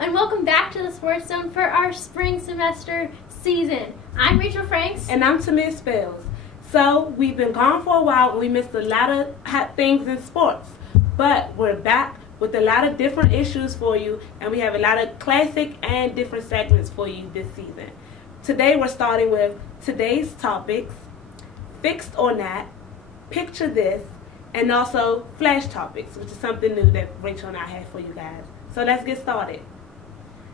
and welcome back to the Sports Zone for our spring semester season. I'm Rachel Franks. And I'm Tamia Spells. So, we've been gone for a while and we missed a lot of hot things in sports. But we're back with a lot of different issues for you, and we have a lot of classic and different segments for you this season. Today we're starting with today's topics, fixed or not, picture this, and also flash topics, which is something new that Rachel and I have for you guys. So let's get started.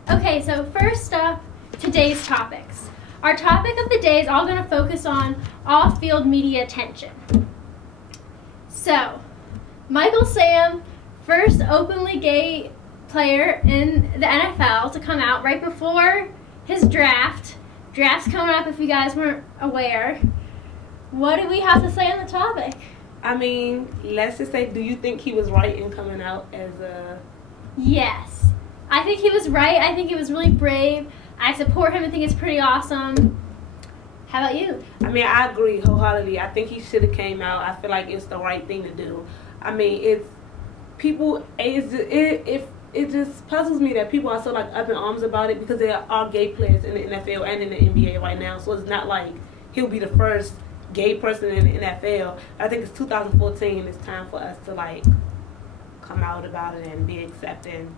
Okay, so first up, today's topics. Our topic of the day is all going to focus on off-field media attention. So, Michael Sam, first openly gay player in the NFL to come out right before his draft. Draft's coming up if you guys weren't aware. What do we have to say on the topic? I mean, let's just say, do you think he was right in coming out as a... Yes. I think he was right. I think he was really brave. I support him. I think it's pretty awesome. How about you? I mean, I agree wholeheartedly. I think he should have came out. I feel like it's the right thing to do. I mean, it just puzzles me that people are so like up in arms about it because there are gay players in the NFL and in the NBA right now. So it's not like he'll be the first gay person in the NFL. I think it's 2014. It's time for us to like come out about it and be accepting.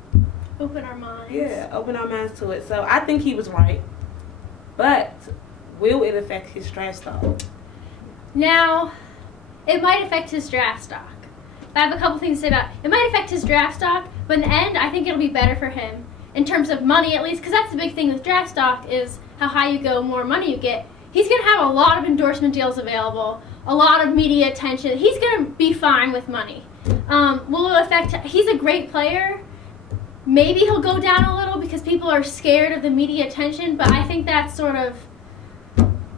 Open our minds. Yeah, open our minds to it. So I think he was right. But will it affect his draft stock? Now, it might affect his draft stock. I have a couple things to say about it. It might affect his draft stock, but in the end, I think it'll be better for him in terms of money at least, because that's the big thing with draft stock is how high you go, more money you get. He's going to have a lot of endorsement deals available, a lot of media attention. He's going to be fine with money. Will it affect him? He's a great player. Maybe he'll go down a little because people are scared of the media attention, but I think that's sort of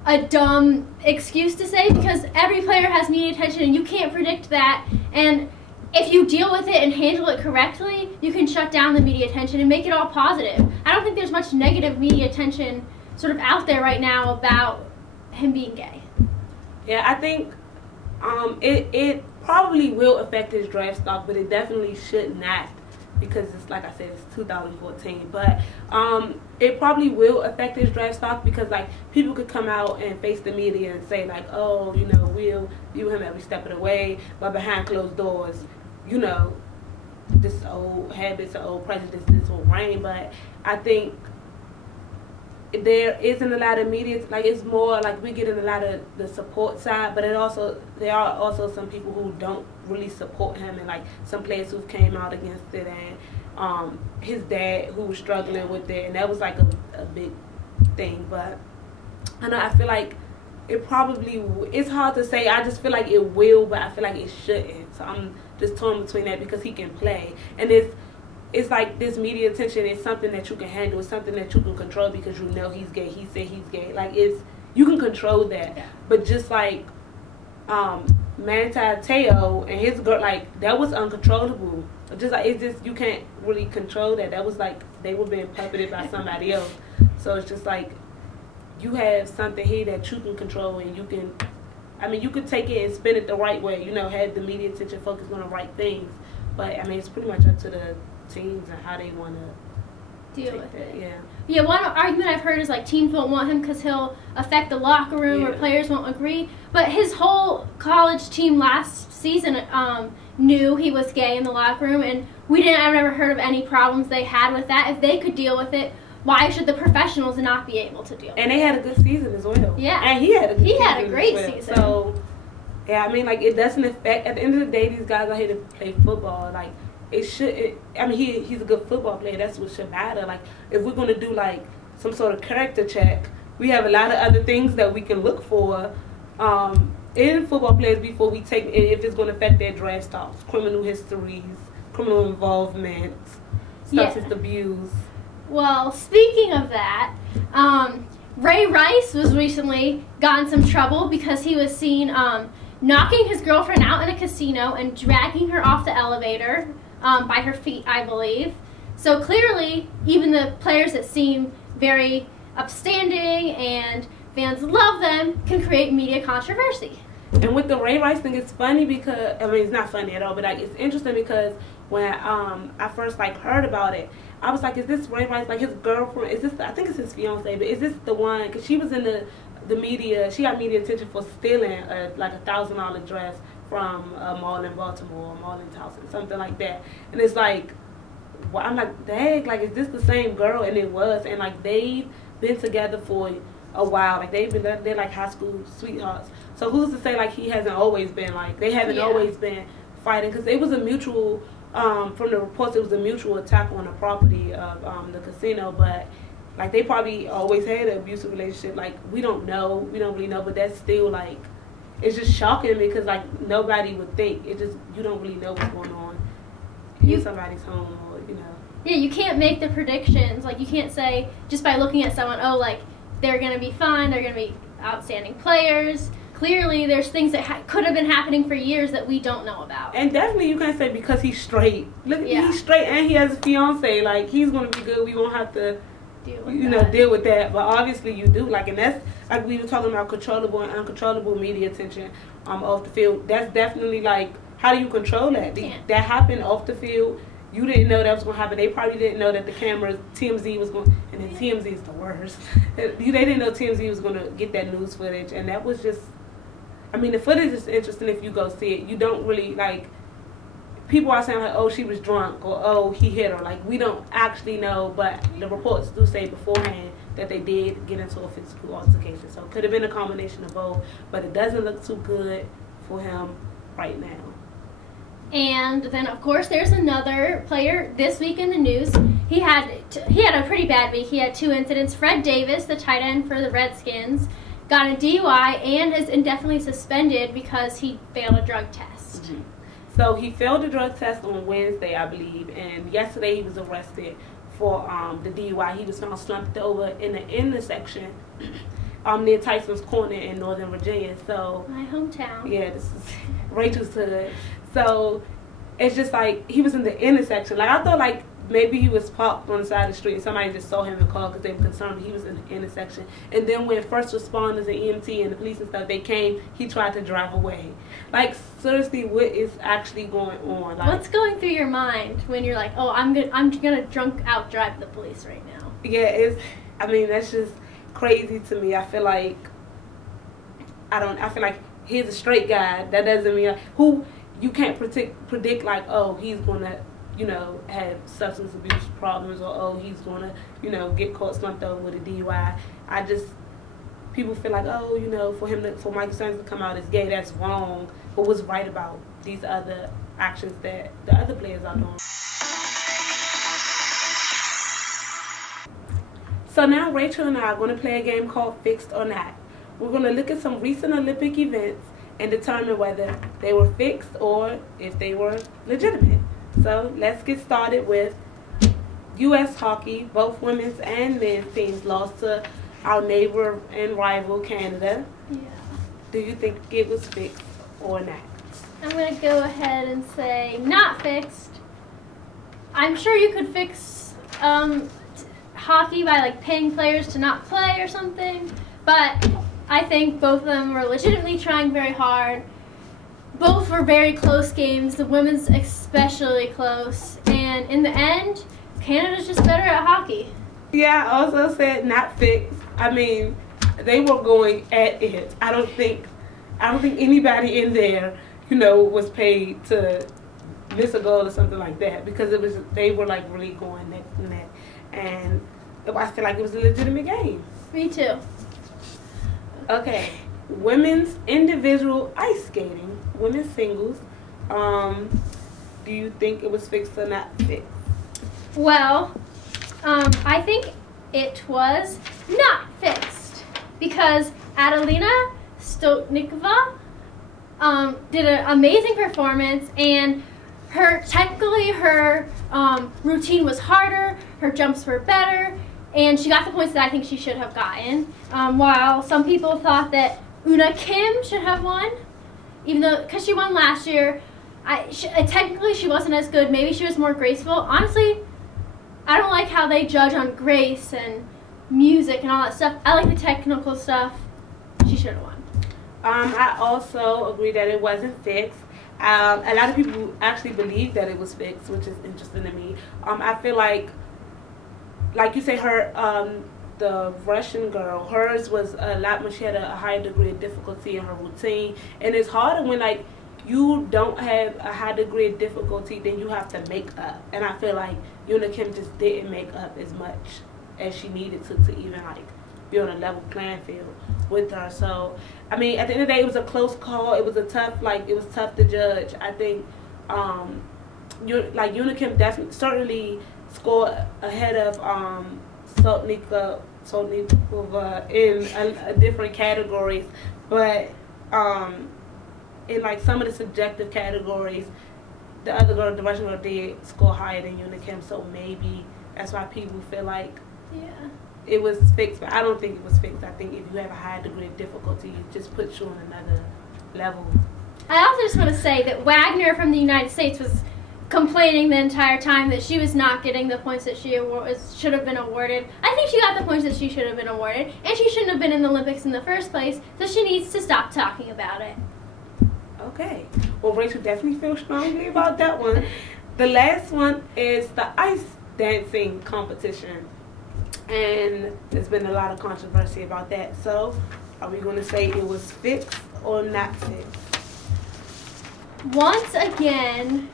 a dumb excuse to say because every player has media attention and you can't predict that. And if you deal with it and handle it correctly, you can shut down the media attention and make it all positive. I don't think there's much negative media attention sort of out there right now about him being gay. Yeah, I think it probably will affect his draft stock, but it definitely should not because it's like I said, it's 2014. But it probably will affect his draft stock because like people could come out and face the media and say like, oh, you know, we'll view him every step of the way, but behind closed doors, you know, this old habits or old prejudices will reign. But I think there isn't a lot of media, like it's more like we get in a lot of the support side, but there are also some people who don't really support him, and like some players who came out against it, and his dad who was struggling with it, and that was like a big thing. But I know I feel like it probably it's hard to say. I just feel like it will, but I feel like it shouldn't. So I'm just torn between that because he can play, and it's like this media attention is something that you can handle. It's something that you can control because you know he's gay. He said he's gay. Like you can control that. Yeah. But just like Manti Te'o and his girl, like that was uncontrollable. Just like you can't really control that. That was like they were being puppeted by somebody else. So it's just like you have something here that you can control, and you can. I mean, you could take it and spin it the right way. You know, have the media attention focused on the right things. But I mean, it's pretty much up to the teams and how they want to deal with it. Yeah, one argument I've heard is like teams won't want him because he'll affect the locker room or players won't agree. But his whole college team last season knew he was gay in the locker room, and I've never heard of any problems they had with that. If they could deal with it, why should the professionals not be able to deal with it? And they had a good season as well. Yeah. And he had a good season. He had a great season. So, yeah, I mean, like, it doesn't affect, at the end of the day, these guys are here to play football. Like, I mean, he's a good football player. That's what should matter. Like, if we're going to do, like, some sort of character check, we have a lot of other things that we can look for in football players before we take, if it's going to affect their draft stocks, criminal histories, criminal involvement, substance abuse. Well, speaking of that, Ray Rice was recently got in some trouble because he was seen knocking his girlfriend out in a casino and dragging her off the elevator by her feet, I believe. So clearly, even the players that seem very upstanding and fans love them can create media controversy. And with the Ray Rice thing, it's funny because, I mean, it's not funny at all, but like it's interesting because when I first like heard about it, I was like, is this Ray Rice, like his girlfriend? Is this, I think it's his fiance, but is this the one? Because she was in the media, she got media attention for stealing like $1,000 dress from a mall in Baltimore, a mall in Towson, something like that. And it's like, well, I'm like, dang, like, is this the same girl? And it was. And like, they've been together for a while. Like, they're like high school sweethearts. So who's to say like he hasn't always been like, they haven't always been fighting? Because it was a mutual, from the reports, it was a mutual attack on the property of the casino. But like, they probably always had an abusive relationship. Like, we don't know, we don't really know, but that's still like, it's just shocking because like nobody would think. It just, you don't really know what's going on in somebody's home, or you know. Yeah, you can't make the predictions. Like, you can't say just by looking at someone, oh, like they're gonna be fine, they're gonna be outstanding players. Clearly, there's things that could have been happening for years that we don't know about. And definitely, you can't say because he's straight. Look, he's straight and he has a fiance. Like, he's gonna be good. We won't have to, deal with that. But obviously, you do. Like, and that's like we were talking about controllable and uncontrollable media attention off the field. That's definitely like, how do you control that? That happened off the field. You didn't know that was going to happen. They probably didn't know that the cameras, TMZ was going, and then TMZ is the worst. They didn't know TMZ was going to get that news footage, and that was just, I mean, the footage is interesting if you go see it. You don't really, like, people are saying, like, oh, she was drunk, or oh, he hit her. Like, we don't actually know, but the reports do say beforehand that they did get into a physical altercation. So it could have been a combination of both, but it doesn't look too good for him right now. And then, of course, there's another player this week in the news. He had a pretty bad week. He had 2 incidents. Fred Davis, the tight end for the Redskins, got a DUI and is indefinitely suspended because he failed a drug test. Mm-hmm. So he failed the drug test on Wednesday, I believe, and yesterday he was arrested for the DUI. He was found slumped over in the intersection near Tyson's Corner in Northern Virginia. So my hometown. Yeah, this is Rachel's hood. So it's just like he was in the intersection. Like, I thought like maybe he was parked on the side of the street and somebody just saw him and called because they were concerned he was in the intersection. And then when first responders and EMT and the police and stuff, they came, he tried to drive away. Like, seriously, what is actually going on? Like, what's going through your mind when you're like, oh, I'm gonna drunk out drive the police right now? Yeah, I mean, that's just crazy to me. I feel like he's a straight guy. That doesn't mean you can't predict like, oh, he's gonna, have substance abuse problems, or oh, he's gonna, get caught slumped over with a DUI. People feel like, oh, for Michael Sanders to come out as gay, that's wrong. But what's right about these other actions that the other players are doing? So now Rachel and I are going to play a game called Fixed or Not. We're going to look at some recent Olympic events and determine whether they were fixed or if they were legitimate. So let's get started with U.S. hockey. Both women's and men's teams lost to our neighbor and rival, Canada. Yeah. Do you think it was fixed or not? I'm going to go ahead and say not fixed. I'm sure you could fix hockey by like paying players to not play or something, but I think both of them were legitimately trying very hard. Both were very close games, the women's especially close, and in the end, Canada's just better at hockey. Yeah, I also said not fixed. I mean, they were going at it. I don't think anybody in there, was paid to miss a goal or something like that, because they were like really going neck to neck, and I feel like it was a legitimate game. Me too. Okay, women's individual ice skating, women's singles. Do you think it was fixed or not fixed? Well, I think it was not fixed because Adelina Stotnikova did an amazing performance, and her routine was harder, her jumps were better, and she got the points that I think she should have gotten. While some people thought that Una Kim should have won, even though, because she won last year, technically she wasn't as good. Maybe she was more graceful. Honestly, I don't like how they judge on grace and music and all that stuff. I like the technical stuff. She should have won. I also agree that it wasn't fixed. A lot of people actually believe that it was fixed, which is interesting to me. I feel like you say, the Russian girl, hers was a lot more. She had a higher degree of difficulty in her routine, and it's harder when you don't have a high degree of difficulty, then you have to make up. And I feel like Yuna Kim just didn't make up as much as she needed to even be on a level playing field with her. So I mean, at the end of the day, it was a close call. It was a tough, it was tough to judge. I think Yuna Kim certainly scored ahead of Sotnikova in different categories, but in some of the subjective categories, the other girl, the Russian girl, did score higher than Yuna Kim. So maybe that's why people feel like it was fixed. But I don't think it was fixed. I think if you have a high degree of difficulty, it just puts you on another level. I also just want to say that Wagner from the United States was complaining the entire time that she was not getting the points that she should have been awarded. I think she got the points that she should have been awarded, and she shouldn't have been in the Olympics in the first place, so she needs to stop talking about it. Okay. Well, Rachel definitely feels strongly about that one. The last one is the ice dancing competition, and there's been a lot of controversy about that. So, are we going to say it was fixed or not fixed? Once again,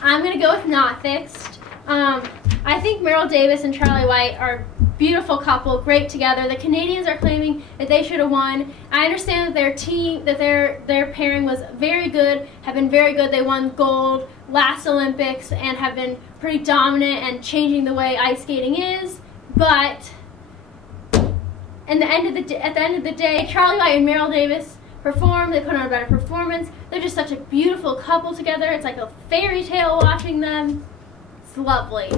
I'm going to go with not fixed. I think Meryl Davis and Charlie White are a beautiful couple, great together. The Canadians are claiming that they should have won. I understand that their pairing was very good, have been very good. They won gold last Olympics and have been pretty dominant and changing the way ice skating is. But at the end of the day, Charlie White and Meryl Davis performed. They put on a better performance. They're just such a beautiful couple together. It's like a fairy tale watching them. It's lovely.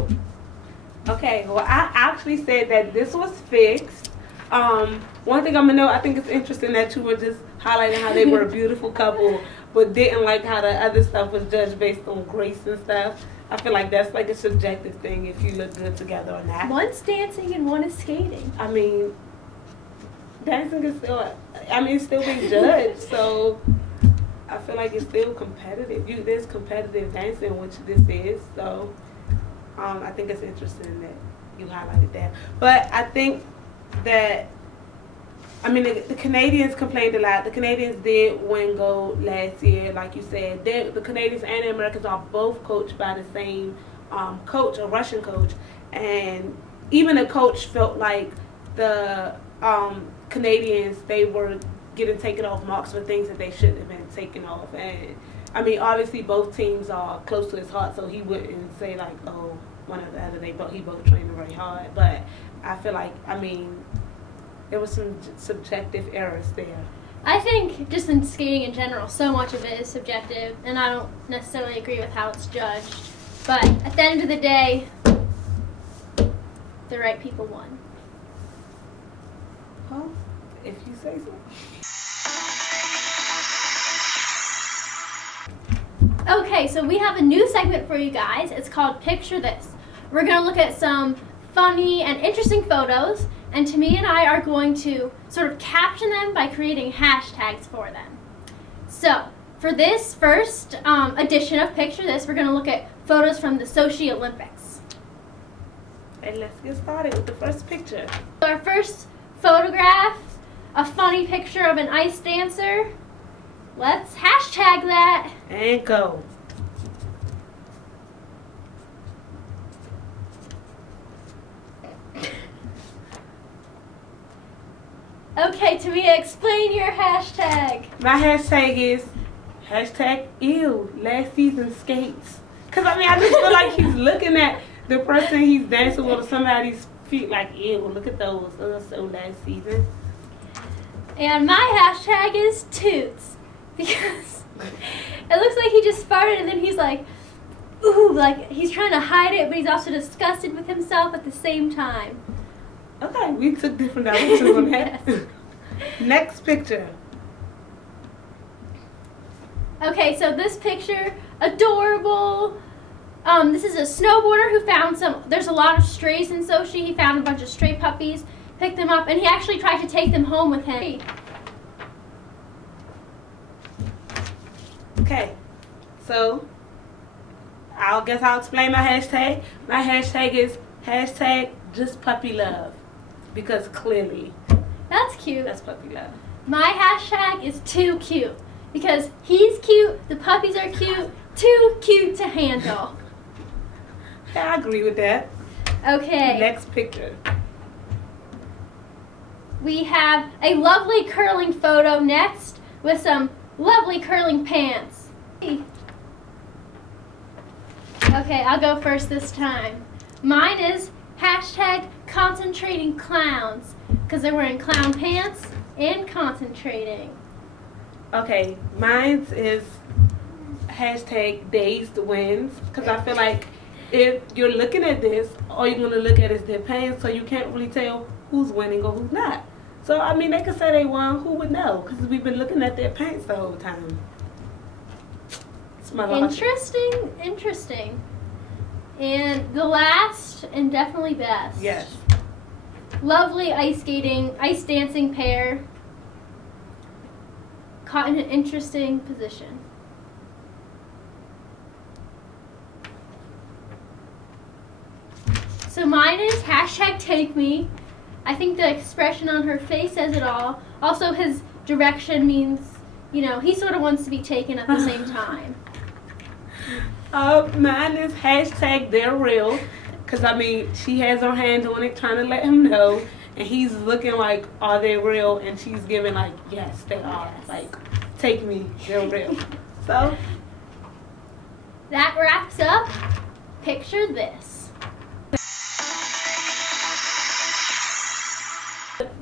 Okay, well, I actually said that this was fixed. One thing I'm gonna know, I think it's interesting that you were just highlighting how they were a beautiful couple, but didn't like how the other stuff was judged based on grace and stuff. I feel like that's a subjective thing if you look good together or not. One's dancing and one is skating. I mean, dancing is still, it's still being judged, so I feel like it's still competitive. There's competitive dancing, which this is, so I think it's interesting that you highlighted that. But I think that, the Canadians complained a lot. The Canadians did win gold last year, like you said. The Canadians and the Americans are both coached by the same coach, a Russian coach. And even the coach felt like the Canadians, they were getting taken off marks for things that they shouldn't have been taken off. And obviously both teams are close to his heart, so he wouldn't say oh, one or the other. He both trained very hard. But I feel like, there was some subjective errors there. I think just in skating in general, so much of it is subjective, and I don't necessarily agree with how it's judged. But at the end of the day, the right people won. Well, if you say so. Okay, so we have a new segment for you guys. It's called Picture This. We're going to look at some funny and interesting photos, and Tamia and I are going to sort of caption them by creating hashtags for them. So, for this first edition of Picture This, we're going to look at photos from the Sochi Olympics. And let's get started with the first picture. So our first photograph, a funny picture of an ice dancer. Let's hashtag that. And go. Okay, Tamia, explain your hashtag. My hashtag is #ew, last season skates. Because I just feel like he's looking at the person he's dancing with, somebody's feet ew, look at those. Those are so last season. And my hashtag is toots. Because it looks like he just farted and then he's like, ooh, he's trying to hide it, but he's also disgusted with himself at the same time. Okay, we took different directions on that. Yes. Next picture. Okay, so this picture, adorable. This is a snowboarder who found there's a lot of strays in Sochi. He found a bunch of stray puppies, picked them up, and he actually tried to take them home with him. Okay, so I guess I'll explain my hashtag. My hashtag is hashtag just puppy love, because clearly That's cute. that's puppy love. My hashtag is too cute because he's cute, the puppies are cute, too cute to handle. Yeah, I agree with that. Okay. Next picture. We have a lovely curling photo next with some lovely curling pants. Okay, I'll go first this time. Mine is hashtag concentrating clowns because they're wearing clown pants and concentrating. Okay, mine is hashtag dazed wins, because I feel like if you're looking at this, all you're going to look at is their pants, so you can't really tell who's winning or who's not. So, I mean, they could say they won. Who would know? Because we've been looking at their pants the whole time. It's my logic. Interesting. And the last and definitely best. Yes. Lovely ice dancing pair. Caught in an interesting position. So mine is hashtag take me. I think the expression on her face says it all. Also, his direction means, he sort of wants to be taken at the same time. Mine is hashtag they're real, because, I mean, she has her hand on it trying to let him know, and he's looking like, are they real? And she's giving like, yes, they are. Yes. Like, take me, they're real. So That wraps up Picture This.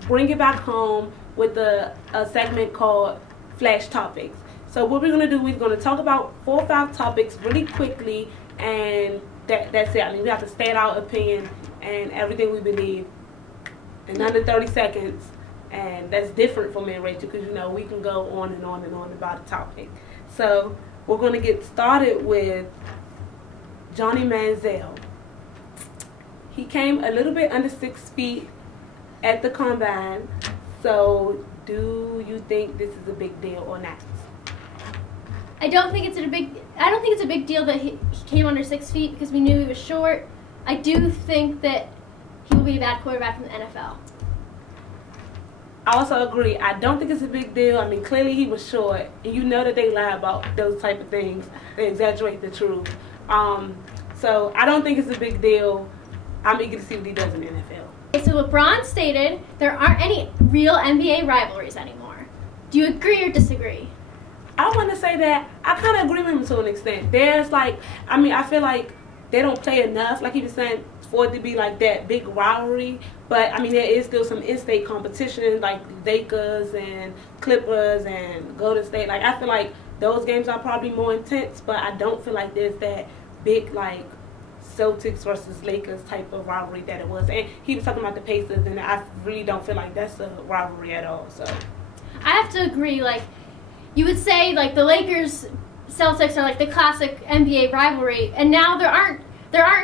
bring it back home with a segment called Flash Topics. So what we're going to do, we're going to talk about 4 or 5 topics really quickly, and that's it. I mean, we have to state our opinion and everything we believe in under 30 seconds, and that's different for me and Rachel, because, we can go on and on and on about a topic. So we're going to get started with Johnny Manziel. He came a little bit under 6 feet at the combine. So do you think this is a big deal or not? I don't think it's a big deal that he came under 6 feet because we knew he was short. I do think that he will be a bad quarterback in the NFL. I also agree. I don't think it's a big deal. I mean, clearly he was short, and you know that they lie about those type of things. They exaggerate the truth. So I don't think it's a big deal. I'm eager to see what he does in the NFL. Okay, so LeBron stated there aren't any real NBA rivalries anymore. Do you agree or disagree? I want to say that I kind of agree with him to an extent. There's I feel like they don't play enough, like he was saying, for it to be like that big rivalry. But I mean, there is still some in-state competition, like Lakers and Clippers and Golden State. Like, I feel like those games are probably more intense, but I don't feel like there's that big like Celtics versus Lakers type of rivalry that it was. And he was talking about the Pacers, and I really don't feel like that's a rivalry at all. So I have to agree. Like, you would say like the Lakers Celtics are like the classic NBA rivalry, and now there aren't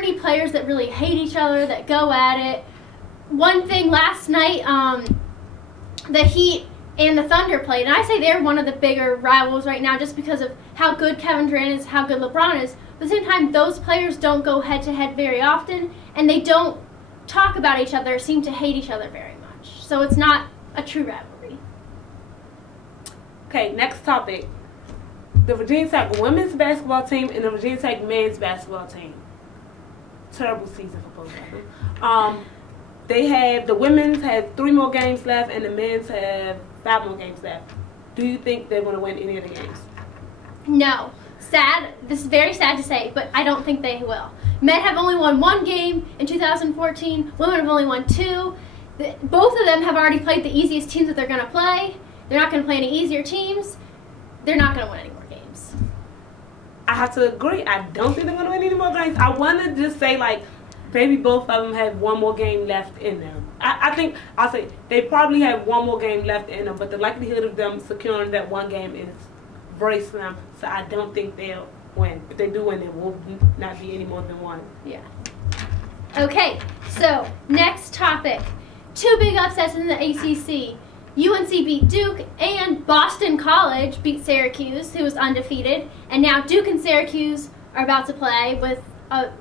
any players that really hate each other, that go at it. One thing last night, the Heat and the Thunder played, and I say they're one of the bigger rivals right now just because of how good Kevin Durant is, how good LeBron is. But at the same time, those players don't go head-to-head very often, and they don't talk about each other, seem to hate each other very much. So it's not a true rivalry. Okay, next topic. The Virginia Tech women's basketball team and the Virginia Tech men's basketball team. Terrible season for both of them. The women's have 3 more games left, and the men's have 5 more games left. Do you think they're going to win any of the games? No. Sad. This is very sad to say, but I don't think they will. Men have only won 1 game in 2014. Women have only won 2. Both of them have already played the easiest teams that they're going to play. They're not going to play any easier teams. They're not going to win any more games. I have to agree. I don't think they're going to win any more games. I want to just say, like, maybe both of them have 1 more game left in them. I'll say they probably have 1 more game left in them, but the likelihood of them securing that 1 game is very slim. So I don't think they'll win. If they do win, it will not be any more than 1. Yeah. Okay, so next topic. 2 big upsets in the ACC. UNC beat Duke, and Boston College beat Syracuse, who was undefeated. And now Duke and Syracuse are about to play,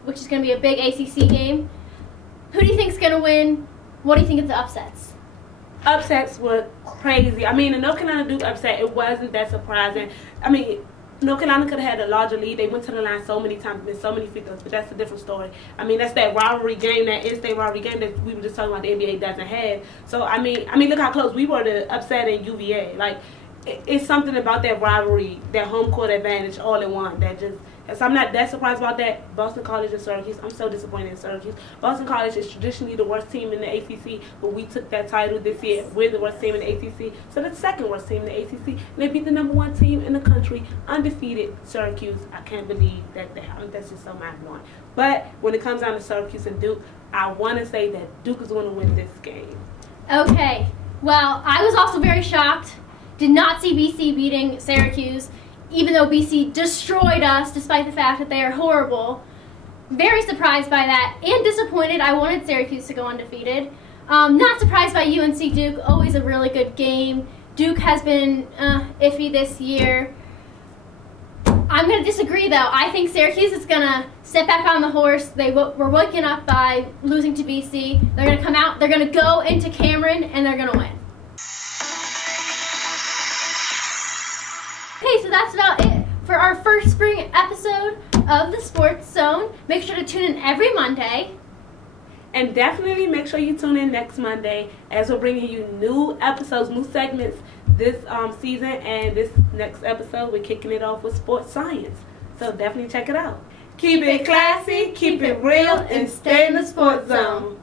which is going to be a big ACC game. Who do you think is going to win? What do you think of the upsets? Upsets were crazy. I mean, the North Carolina Duke upset, it wasn't that surprising. I mean, North Carolina could have had a larger lead. They went to the line so many times, missed so many free throws, but that's a different story. I mean, that's that rivalry game, that in-state rivalry game that we were just talking about the NBA doesn't have. So, I mean, look how close we were to upset in UVA. Like, it's something about that rivalry, that home court advantage all in one that just... So I'm not that surprised about that. Boston College and Syracuse, I'm so disappointed in Syracuse. Boston College is traditionally the worst team in the ACC, but we took that title this year. We're the worst team in the ACC, so they're the second worst team in the ACC. And they beat the #1 team in the country, undefeated Syracuse. I can't believe that that's just so mind-blowing. But when it comes down to Syracuse and Duke, I want to say that Duke is going to win this game. Okay, well, I was also very shocked. Did not see BC beating Syracuse, even though BC destroyed us despite the fact that they are horrible. Very surprised by that and disappointed. I wanted Syracuse to go undefeated. Not surprised by UNC Duke, always a really good game. Duke has been iffy this year. I'm going to disagree though. I think Syracuse is going to step back on the horse. They were woken up by losing to BC. They're going to come out, they're going to go into Cameron, and they're going to win. Okay, so that's about it for our first spring episode of the Sports Zone. Make sure to tune in every Monday. And definitely make sure you tune in next Monday as we're bringing you new episodes, new segments this season. And this next episode, we're kicking it off with sports science. So definitely check it out. Keep it classy, keep it real, and stay in the Sports Zone.